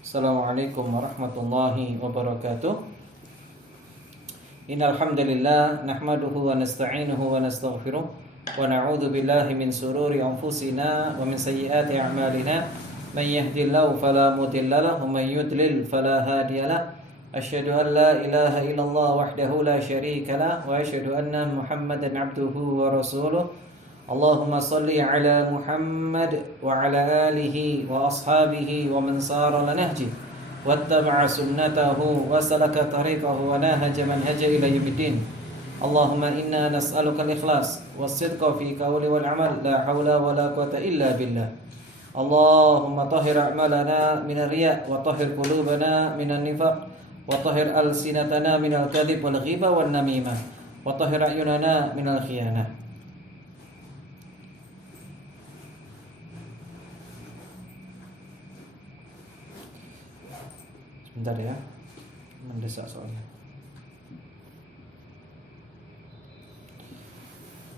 Assalamualaikum warahmatullahi wabarakatuh. Innal hamdalillah nahmaduhu wa nasta'inuhu wa nastaghfiruh wa na'udzu billahi min sururi anfusina wa min sayyiati a'malina. Man yahdihillahu fala mudilla lahu wa man yudlil fala hadiya lahu. Asyhadu an la ilaha illallah wahdahu la syarika lahu wa asyhadu anna Muhammadan 'abduhu wa rasuluh. Allahumma salli ala Muhammad wa ala alihi wa ashabihi wa man sara ala nahji wattaba'a sunnatahu wa salaka tariqahu wa nahaja manhaja ila yaumiddin. Allahumma inna nas'aluka al-ikhlas was-sidqa fi qawli wal amal la haula wa la quwwata illa billah. Allahumma tahhir a'malana min ar-riya' wa tahhir qulubana min an-nifaq wa tahhir alsinatana min al-kadhib wal ghiba wan namimah wa tahhir a'yunana min al-khiyanah. Bentar ya, mendesak soalnya.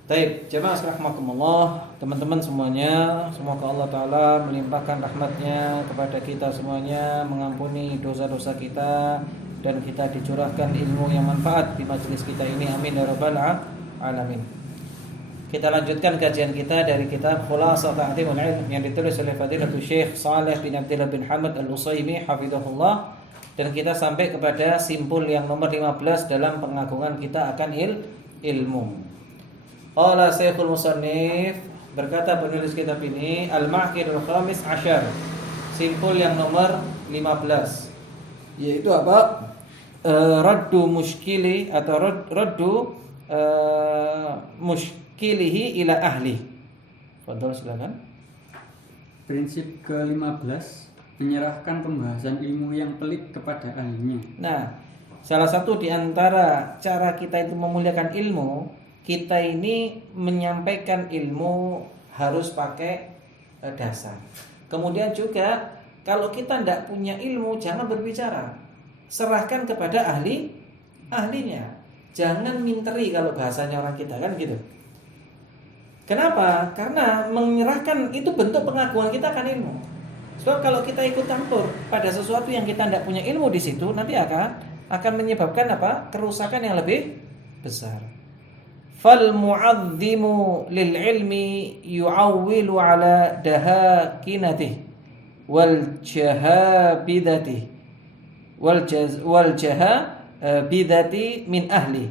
Baik, jemaah rahimakumullah, teman-teman semuanya, semoga Allah Ta'ala melimpahkan rahmatnya kepada kita semuanya, mengampuni dosa-dosa kita, dan kita dicurahkan ilmu yang manfaat di majelis kita ini, amin ya rabbal alamin. Kita lanjutkan kajian kita dari kitab Khulasah Ta'dhimul Ilm yang ditulis oleh Fadilatul Syekh Shalih bin Abdullah bin Hamad Al-Utsaimin hafizahullah. Dan kita sampai kepada simpul yang nomor 15 dalam pengagungan kita akan ilmu. Qala Syekhul Musannif, berkata penulis kitab ini, Al-Ma'qidul Khamis Asyar, simpul yang nomor 15, yaitu apa? Raddu muskili atau raddu muskilihi ila ahli. Fadhol, silakan. Prinsip ke-15, menyerahkan pembahasan ilmu yang pelik kepada ahlinya. Nah, salah satu di antara cara kita itu memuliakan ilmu, kita ini menyampaikan ilmu harus pakai dasar. Kemudian juga kalau kita tidak punya ilmu, jangan berbicara. Serahkan kepada ahlinya. Jangan minteri kalau bahasanya orang kita kan gitu. Kenapa? Karena menyerahkan itu bentuk pengakuan kita akan ilmu. Sebab kalau kita ikut campur pada sesuatu yang kita tidak punya ilmu di situ, nanti akan menyebabkan apa? Kerusakan yang lebih besar. Fal mu'azzimu lil ilmi yu'awwilu ala dahakinatih wal jahabidati wal jahabidati min ahli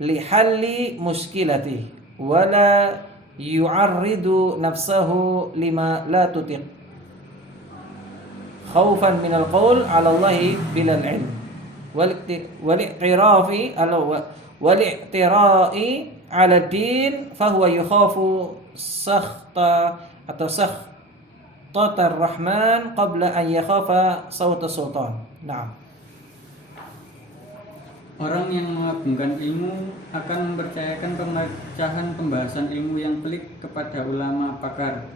li halli muskilati wala yu'arridu nafsahu lima la tutiq khaufan minal qaul 'ala Allahi bilal ilm wal i'tirafi 'ala din fa huwa yukhafu sakhta atau sakhtatar rahman qabla an yakhafa sauta sultan. Naam. Orang yang mengagungkan ilmu akan mempercayakan pemecahan pembahasan ilmu yang pelik kepada ulama pakar.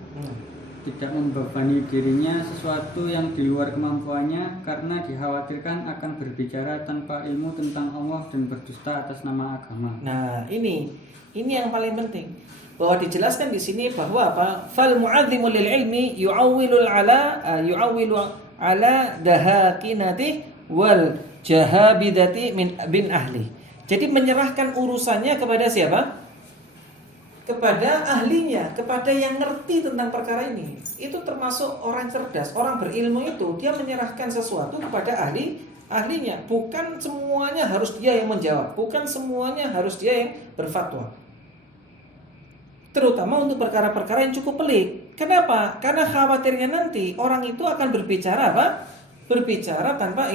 Tidak membebani dirinya sesuatu yang di luar kemampuannya karena dikhawatirkan akan berbicara tanpa ilmu tentang Allah dan berdusta atas nama agama. Nah, ini yang paling penting. Bahwa dijelaskan di sini bahwa apa? Fal mu'azzimu lil ilmi yu'awwilu ala dahakinati wal jahabidati bin ahli. Jadi menyerahkan urusannya kepada siapa? Kepada ahlinya, kepada yang ngerti tentang perkara ini. Itu termasuk orang cerdas, orang berilmu itu dia menyerahkan sesuatu kepada ahlinya. Bukan semuanya harus dia yang menjawab, bukan semuanya harus dia yang berfatwa. Terutama untuk perkara-perkara yang cukup pelik. Kenapa? Karena khawatirnya nanti orang itu akan berbicara apa? Berbicara tanpa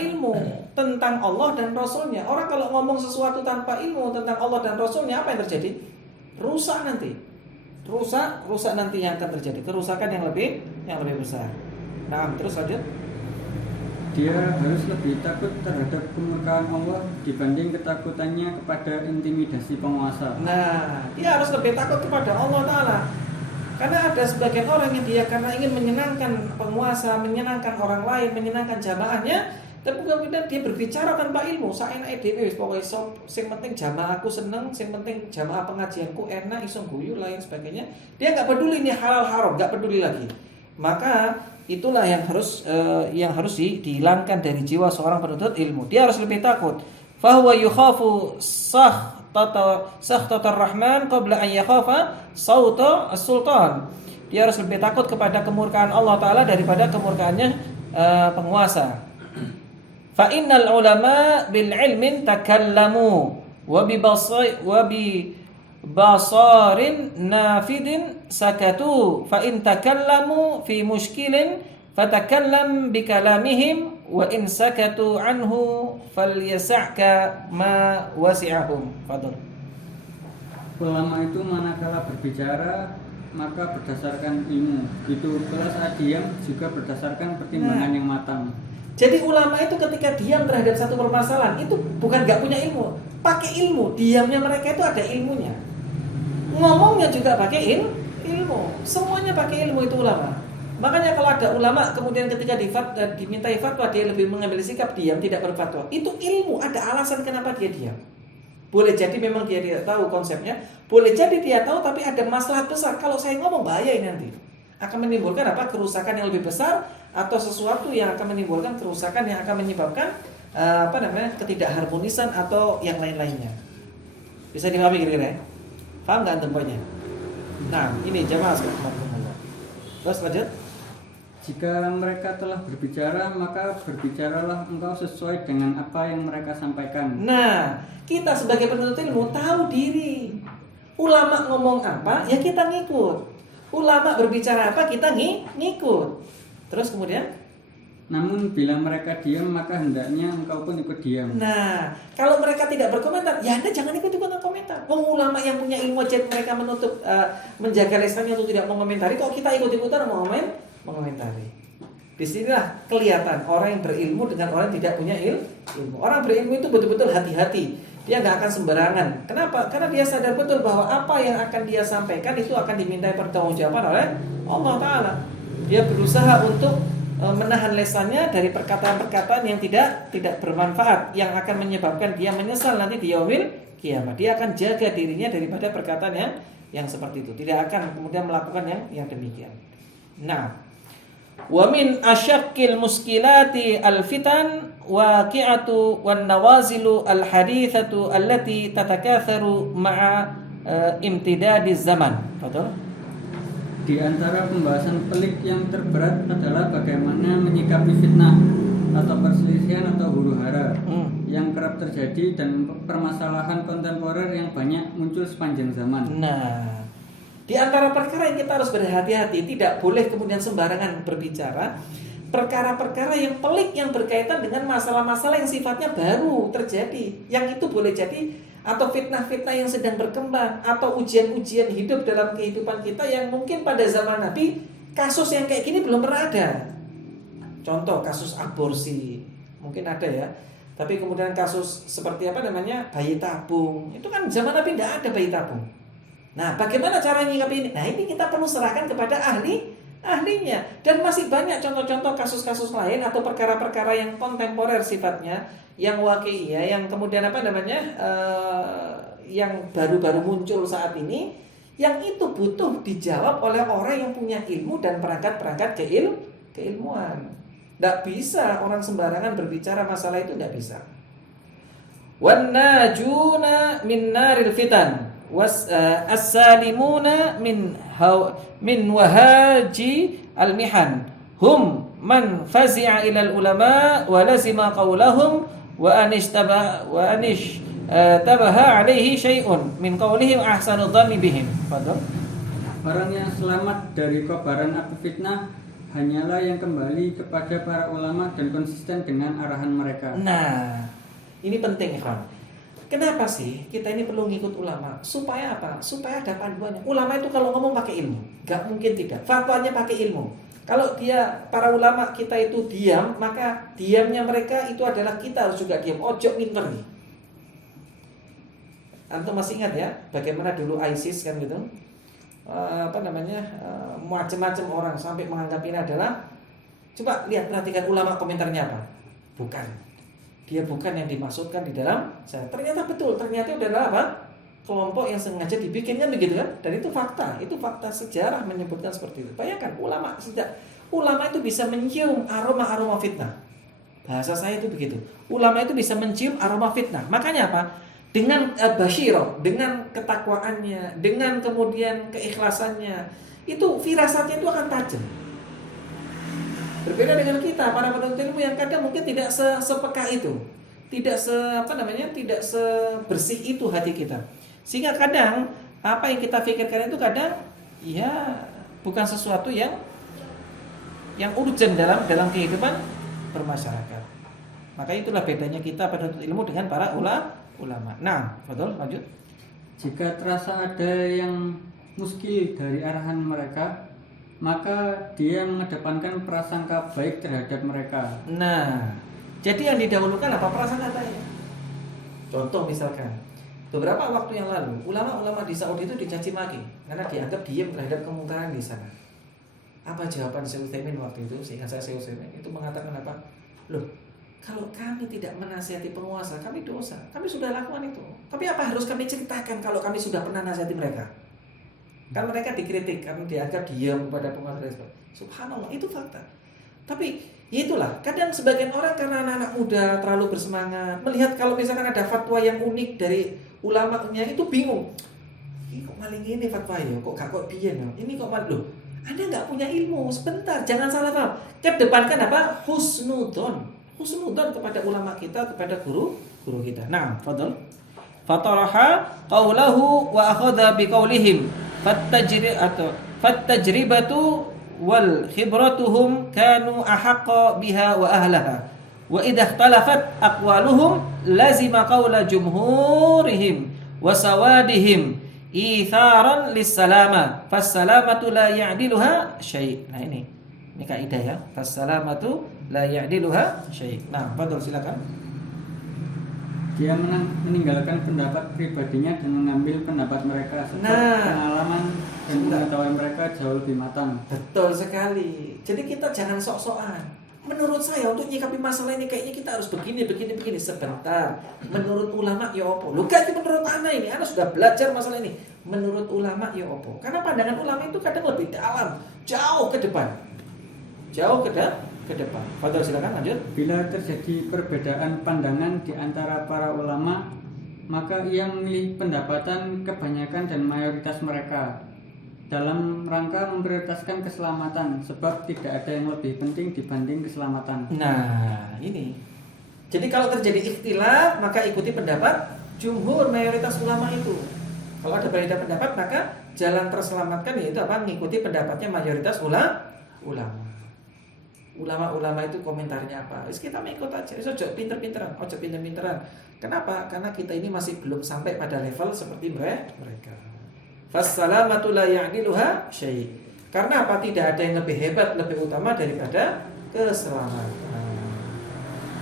ilmu tentang Allah dan Rasulnya. Orang kalau ngomong sesuatu tanpa ilmu tentang Allah dan Rasulnya, apa yang terjadi? Rusak nanti. Rusak nanti yang akan terjadi. Kerusakan yang lebih besar. Nah, terus lanjut. Dia harus lebih takut terhadap kemurkaan Allah dibanding ketakutannya kepada intimidasi penguasa. Nah, dia harus lebih takut kepada Allah Ta'ala. Karena ada sebagian orang yang dia karena ingin menyenangkan penguasa, menyenangkan orang lain, menyenangkan jamaahnya, tapi kemudian dia berbicara tanpa ilmu. Saenake dhewe wis pokoke sing penting jamaahku seneng, sing penting jamaah pengajianku enak, iso guyu lain sebagainya. Dia enggak peduli ini halal haram, enggak peduli lagi. Maka itulah yang harus dihilangkan dari jiwa seorang penuntut ilmu. Dia harus lebih takut. Fahuwa yukhafu sakhtatar rahman qabla an yakhafa sauta as-sultan. Dia harus lebih takut kepada kemurkaan Allah Ta'ala daripada kemurkaannya penguasa. Fa innal ulama bil ilmin takallamu wa bi basarin nafidin sakatu fa in takallamu fi mushkilin fatakallam bi kalamihim wa in sakatu anhu falyasa'ka ma wasi'ahum. Fadhil. Ulama itu manakala berbicara maka berdasarkan ilmu, itu kalau saat diam juga berdasarkan pertimbangan yang matang. Jadi ulama itu ketika diam terhadap satu permasalahan itu bukan nggak punya ilmu, pakai ilmu. Diamnya mereka itu ada ilmunya. Ngomongnya juga pakai ilmu. Semuanya pakai ilmu itu ulama. Makanya kalau ada ulama kemudian ketika dimintai fatwa dia lebih mengambil sikap diam, tidak berfatwa. Itu ilmu, ada alasan kenapa dia diam. Boleh jadi memang dia tidak tahu konsepnya, boleh jadi dia tahu tapi ada masalah besar. Kalau saya ngomong bahaya ini nanti. Akan menimbulkan kerusakan yang lebih besar atau sesuatu yang akan menimbulkan kerusakan yang akan menyebabkan ketidakharmonisan atau yang lain-lainnya. Bisa dipahami kira-kira ya? Paham nggak antum poinnya? Nah, ini jamaah sekalian. Terus lanjut. Jika mereka telah berbicara, maka berbicaralah engkau sesuai dengan apa yang mereka sampaikan. Nah, kita sebagai penuntut ilmu tahu diri. Ulama ngomong apa, ya kita ngikut. Ulama berbicara apa, kita ngikut. Terus kemudian? Namun bila mereka diam, maka hendaknya engkau pun ikut diam. Nah, kalau mereka tidak berkomentar, ya Anda jangan ikut-ikutan komentar. Ulama yang punya ilmu aja mereka menutup, menjaga lisannya untuk tidak mengomentari. Kok kita ikut-ikutan mengomentari? Disinilah kelihatan orang yang berilmu dengan orang yang tidak punya ilmu. Orang berilmu itu betul-betul hati-hati. Dia nggak akan sembarangan. Kenapa? Karena dia sadar betul bahwa apa yang akan dia sampaikan itu akan dimintai pertanggungjawaban oleh Allah Ta'ala. Dia berusaha untuk menahan lisannya dari perkataan-perkataan yang tidak bermanfaat, yang akan menyebabkan dia menyesal nanti di yaumil kiamat. Dia akan jaga dirinya daripada perkataan yang seperti itu. Tidak akan kemudian melakukan yang demikian. Nah, wa min asyaqqil muskilati al-fitan waqi'atu wan nawazilu al-hadithatu allati tatakatharu ma'a imtidadiz zaman. Betul? Di antara pembahasan pelik yang terberat adalah bagaimana menyikapi fitnah atau perselisihan atau huru-hara yang kerap terjadi dan permasalahan kontemporer yang banyak muncul sepanjang zaman. Nah, di antara perkara yang kita harus berhati-hati, tidak boleh kemudian sembarangan berbicara perkara-perkara yang pelik yang berkaitan dengan masalah-masalah yang sifatnya baru terjadi. Yang itu boleh jadi atau fitnah-fitnah yang sedang berkembang atau ujian-ujian hidup dalam kehidupan kita yang mungkin pada zaman Nabi kasus yang kayak gini belum pernah ada. Contoh kasus aborsi mungkin ada ya, tapi kemudian kasus seperti bayi tabung, itu kan zaman Nabi tidak ada bayi tabung. Nah, bagaimana cara nyikapi ini? Nah, ini kita perlu serahkan kepada ahlinya. Dan masih banyak contoh-contoh kasus-kasus lain atau perkara-perkara yang kontemporer sifatnya, yang waqi'iyah, yang kemudian yang baru-baru muncul saat ini, yang itu butuh dijawab oleh orang yang punya ilmu dan perangkat-perangkat keilmuan. Tidak bisa orang sembarangan berbicara masalah itu, tidak bisa. Wan najuna min naril fitan as-salimuna min wahaji al-mihan hum man fazi'a ila al-ulama wa lazima qawlahum wa anishtabaha alaihi syai'un min qawlihim ahsanu dhanni bihim. Fadhil. Orang yang selamat dari kobaran api fitnah hanyalah yang kembali kepada para ulama dan konsisten dengan arahan mereka. Nah, ini penting, ikhwan. Kenapa sih kita ini perlu ngikut ulama? Supaya apa? Supaya ada panduannya. Ulama itu kalau ngomong pakai ilmu, gak mungkin tidak. Fatwanya pakai ilmu. Kalau para ulama kita itu diam, maka diamnya mereka itu adalah kita harus juga diam. Ojo minter nih. Antum masih ingat ya, bagaimana dulu ISIS kan gitu? Macam-macam orang sampai menganggap ini adalah. Coba lihat, perhatikan ulama komentarnya apa? Bukan. Dia bukan yang dimaksudkan di dalam saya. Ternyata betul, ternyata adalah apa? Kelompok yang sengaja dibikin kan begitu kan? Dan itu fakta sejarah menyebutkan seperti itu. Bayangkan ulama itu bisa mencium aroma-aroma fitnah. Bahasa saya itu begitu. Ulama itu bisa mencium aroma fitnah. Makanya apa? Dengan basyirah, dengan ketakwaannya, dengan kemudian keikhlasannya, itu firasatnya itu akan tajam. Berbeda dengan kita, para penuntut ilmu yang kadang mungkin tidak sepeka itu, tidak tidak sebersih itu hati kita. Sehingga kadang apa yang kita pikirkan itu kadang ya bukan sesuatu yang urgent dalam kehidupan bermasyarakat. Maka itulah bedanya kita penuntut ilmu dengan para ulama. Nah, betul, lanjut. Jika terasa ada yang muskil dari arahan mereka, maka dia mengedepankan prasangka baik terhadap mereka. Nah, jadi yang didahulukan apa? Prasangka baik. Contoh misalkan, beberapa waktu yang lalu ulama-ulama di Saudi itu dicaci maki karena dianggap diam terhadap kemungkaran di sana. Apa jawaban Syekh Utsaimin waktu itu? Seingat saya Syekh Utsaimin itu mengatakan apa? Loh, kalau kami tidak menasihati penguasa, kami dosa. Kami sudah lakukan itu. Tapi apa harus kami ceritakan kalau kami sudah pernah nasihati mereka? Kan mereka dikritik karena dianggap diam pada penguasa. Subhanallah, itu fakta. Tapi ya itulah, kadang sebagian orang karena anak-anak muda terlalu bersemangat, melihat kalau misalkan ada fatwa yang unik dari ulamanya itu bingung. Ini kok maling ini fatwa ya? Kok biyen ya? Ini kok maling loh. Anda nggak punya ilmu, sebentar, jangan salah paham. Kedepankan apa? Husnudon kepada ulama kita, kepada guru kita. Nah, fadhol. Fataraha qawlahu wa akhadha biqaulihim fattajribatu wal khibratuhum kanu ahaqqa biha wa ahlaha. Wa idha ikhtalafat aqwaluhum lazima qawla jumhurihim wa sawadihim itharan lis-salama fas-salamatu la ya'diluha syai'. Nah ini kaidah ya. Fas-salamatu la ya'diluha syai'. Nah, betul, silakan. Dia meninggalkan pendapat pribadinya dan mengambil pendapat mereka sebab pengalaman dan pengetahuan mereka jauh lebih matang. Betul sekali. Jadi kita jangan sok-sokan. Menurut saya untuk nyikapi masalah ini kayaknya kita harus begini. Sebentar. Menurut ulama ya opo. Lu kan menurut ana ini, ana sudah belajar masalah ini. Menurut ulama ya opo. Karena pandangan ulama itu kadang lebih dalam, jauh ke depan. Fadhol, silakan lanjut. Bila terjadi perbedaan pandangan di antara para ulama, maka ia memilih pendapatan kebanyakan dan mayoritas mereka dalam rangka memprioritaskan keselamatan, sebab tidak ada yang lebih penting dibanding keselamatan. Nah, ini. Jadi kalau terjadi ikhtilaf, maka ikuti pendapat jumhur, mayoritas ulama itu. Kalau ada berbeda pendapat, maka jalan terselamatkan yaitu apa? Mengikuti pendapatnya mayoritas ulama. Ulama-ulama itu komentarnya apa? Kita mengikut aja. Ojo pinter-pinteran. Kenapa? Karena kita ini masih belum sampai pada level seperti mereka. Fassalamatu la ya'diluha syai'. Karena apa? Tidak ada yang lebih hebat, lebih utama daripada keselamatan.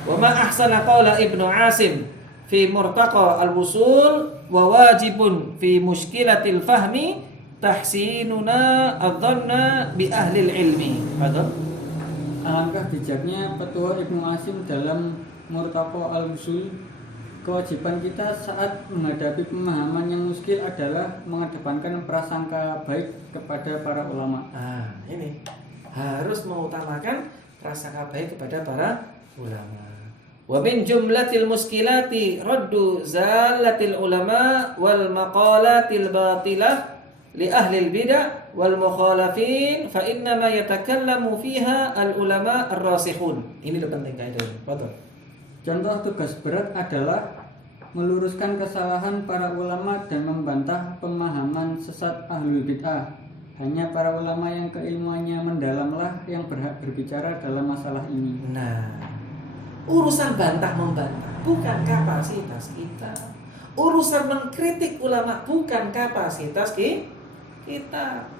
Wa ma ahsana qawla Ibnu Asim fi murtaqa al-wusul wa wajibun fi mushkilatil fahmi tahsinuna adh-dhanna bi ahli ilmi. Betul? Alangkah bijaknya petua Ibnu Asim dalam Murtaqa al-Wusul. Kewajiban kita saat menghadapi pemahaman yang muskil adalah mengedepankan prasangka baik kepada para ulama. Ini harus mengutamakan prasangka baik kepada para ulama. Wa min jumlatil muskilati raddu zalatil ulama wal maqalatil batilah li ahli al-bid'ah wal mukhalafin fa innama yatakallamu fiha al-ulama ar-rasikhun. Ini penting kaidah. Betul. Contoh tugas berat adalah meluruskan kesalahan para ulama dan membantah pemahaman sesat ahlul bid'ah. Hanya para ulama yang keilmuannya mendalamlah yang berhak berbicara dalam masalah ini. Nah, urusan bantah-membantah bukan kapasitas kita. Urusan mengkritik ulama bukan kapasitas kita.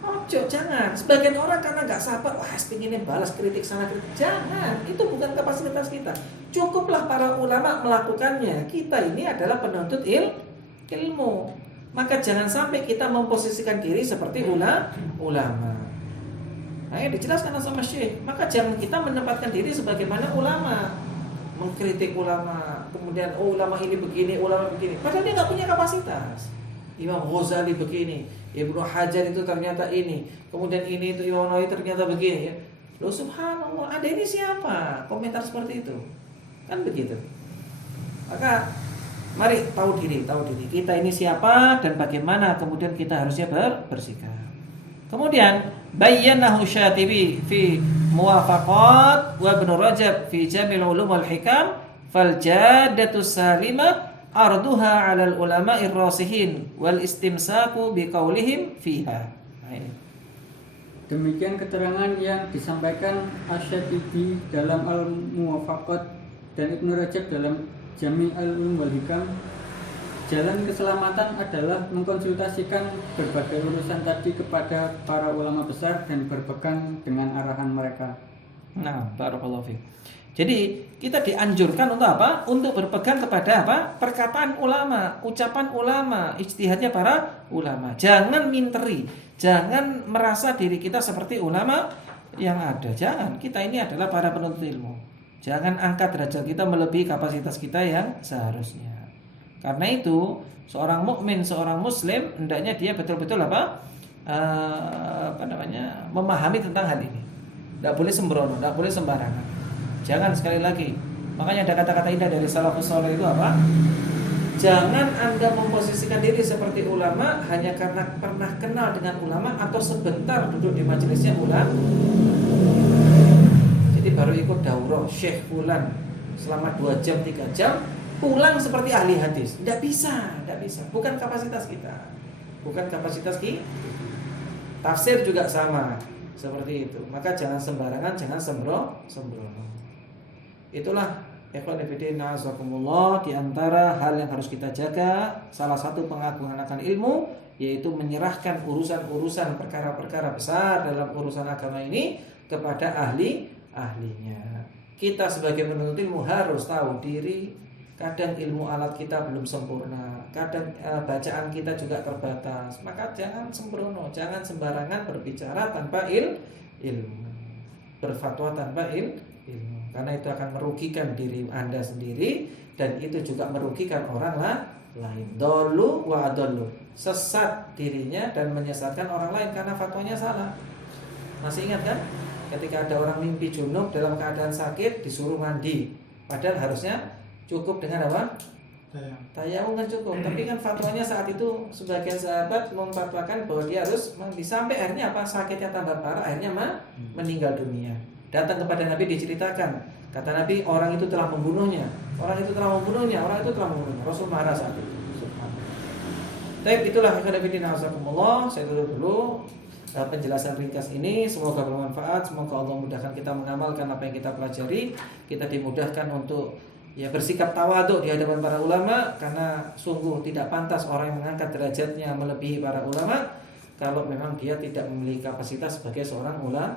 Ojo, jangan. Sebagian orang karena nggak sabar, pengen balas kritik sana kritik. Jangan, itu bukan kapasitas kita. Cukuplah para ulama melakukannya. Kita ini adalah penuntut ilmu. Maka jangan sampai kita memposisikan diri seperti ulama. Nah, dijelaskan sama Syekh. Maka jangan kita menempatkan diri sebagaimana ulama, mengkritik ulama, kemudian ulama ini begini, ulama begini. Padahal dia nggak punya kapasitas. Imam Ghazali begini, Ibnu Hajar itu ternyata ini, kemudian ini itu Imam Nawawi ternyata begini ya. Loh subhanallah, Anda ini siapa? Komentar seperti itu. Kan begitu. Maka mari tahu diri. Kita ini siapa dan bagaimana kemudian kita harusnya bersikap. Kemudian bayyanahu Syatibi fi Muwafaqat wa Ibnu Rajab fi Jamil Ulum wal Hikam fal jaddatu salimah arduha 'alal ulama'ir rasihin wal istimsaku biqaulihim fiha. Nah, ini. Demikian keterangan yang disampaikan Asy-Syatibi dalam Al-Muwafaqat dan Ibnu Rajab dalam Jami' al-Ulum wal Hikam. Jalan keselamatan adalah mengkonsultasikan berbagai urusan tadi kepada para ulama besar dan berpegang dengan arahan mereka. Nah, barakallahu fiik. Jadi kita dianjurkan untuk apa? Untuk berpegang kepada apa? Perkataan ulama, ucapan ulama, ijtihadnya para ulama. Jangan minteri, jangan merasa diri kita seperti ulama yang ada. Jangan. Kita ini adalah para penuntut ilmu. Jangan angkat derajat kita melebihi kapasitas kita yang seharusnya. Karena itu seorang mukmin, seorang muslim hendaknya dia betul-betul memahami tentang hal ini. Tidak boleh sembrono, tidak boleh sembarangan. Jangan sekali lagi. Makanya ada kata-kata indah dari salafus saleh itu apa? Jangan Anda memposisikan diri seperti ulama hanya karena pernah kenal dengan ulama atau sebentar duduk di majelisnya ulama. Jadi baru ikut daurah Syekh Fulan selama 2 jam, 3 jam, pulang seperti ahli hadis. Tidak bisa. Bukan kapasitas kita. Tafsir juga sama seperti itu. Maka jangan sembarangan, jangan sembrono. Itulah ikhwan fillah na'azakumullah, di antara hal yang harus kita jaga, salah satu pengagungan akan ilmu yaitu menyerahkan urusan-urusan perkara-perkara besar dalam urusan agama ini kepada ahlinya. Kita sebagai penuntut ilmu harus tahu diri. Kadang ilmu alat kita belum sempurna, kadang bacaan kita juga terbatas. Maka jangan sembrono, jangan sembarangan berbicara tanpa ilmu, berfatwa tanpa ilmu. Karena itu akan merugikan diri Anda sendiri dan itu juga merugikan orang lain. Dolu wa adollu, sesat dirinya dan menyesatkan orang lain karena fatwanya salah. Masih ingat kan? Ketika ada orang mimpi junub dalam keadaan sakit disuruh mandi, padahal harusnya cukup dengan apa? Tayamum kan cukup. Tapi kan fatwanya saat itu sebagian sahabat memfatwakan bahwa dia harus mandi. Sampai akhirnya apa? Sakitnya tambah parah, akhirnya meninggal dunia. Datang kepada Nabi diceritakan, kata Nabi, orang itu telah membunuhnya. Rasul marah saat itu. Tapi itulah ikhwan fillah, saya tutup dulu penjelasan ringkas ini. Semoga bermanfaat. Semoga Allah mudahkan kita mengamalkan apa yang kita pelajari. Kita dimudahkan untuk bersikap tawadhu di hadapan para ulama, karena sungguh tidak pantas orang yang mengangkat derajatnya melebihi para ulama kalau memang dia tidak memiliki kapasitas sebagai seorang ulama.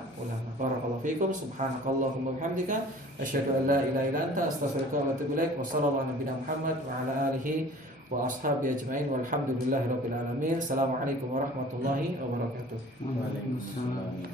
Barakallahu fiikum, subhanakallahumma wa bihamdika, asyhadu an la ilaha illa anta, astaghfiruka wa atubu ilaik. Wassallallahu ala nabiyina Muhammad wa ala alihi wa ashabihi ajmain walhamdulillahirabbil alamin. Assalamualaikum warahmatullahi wabarakatuh. Waalaikumsalam.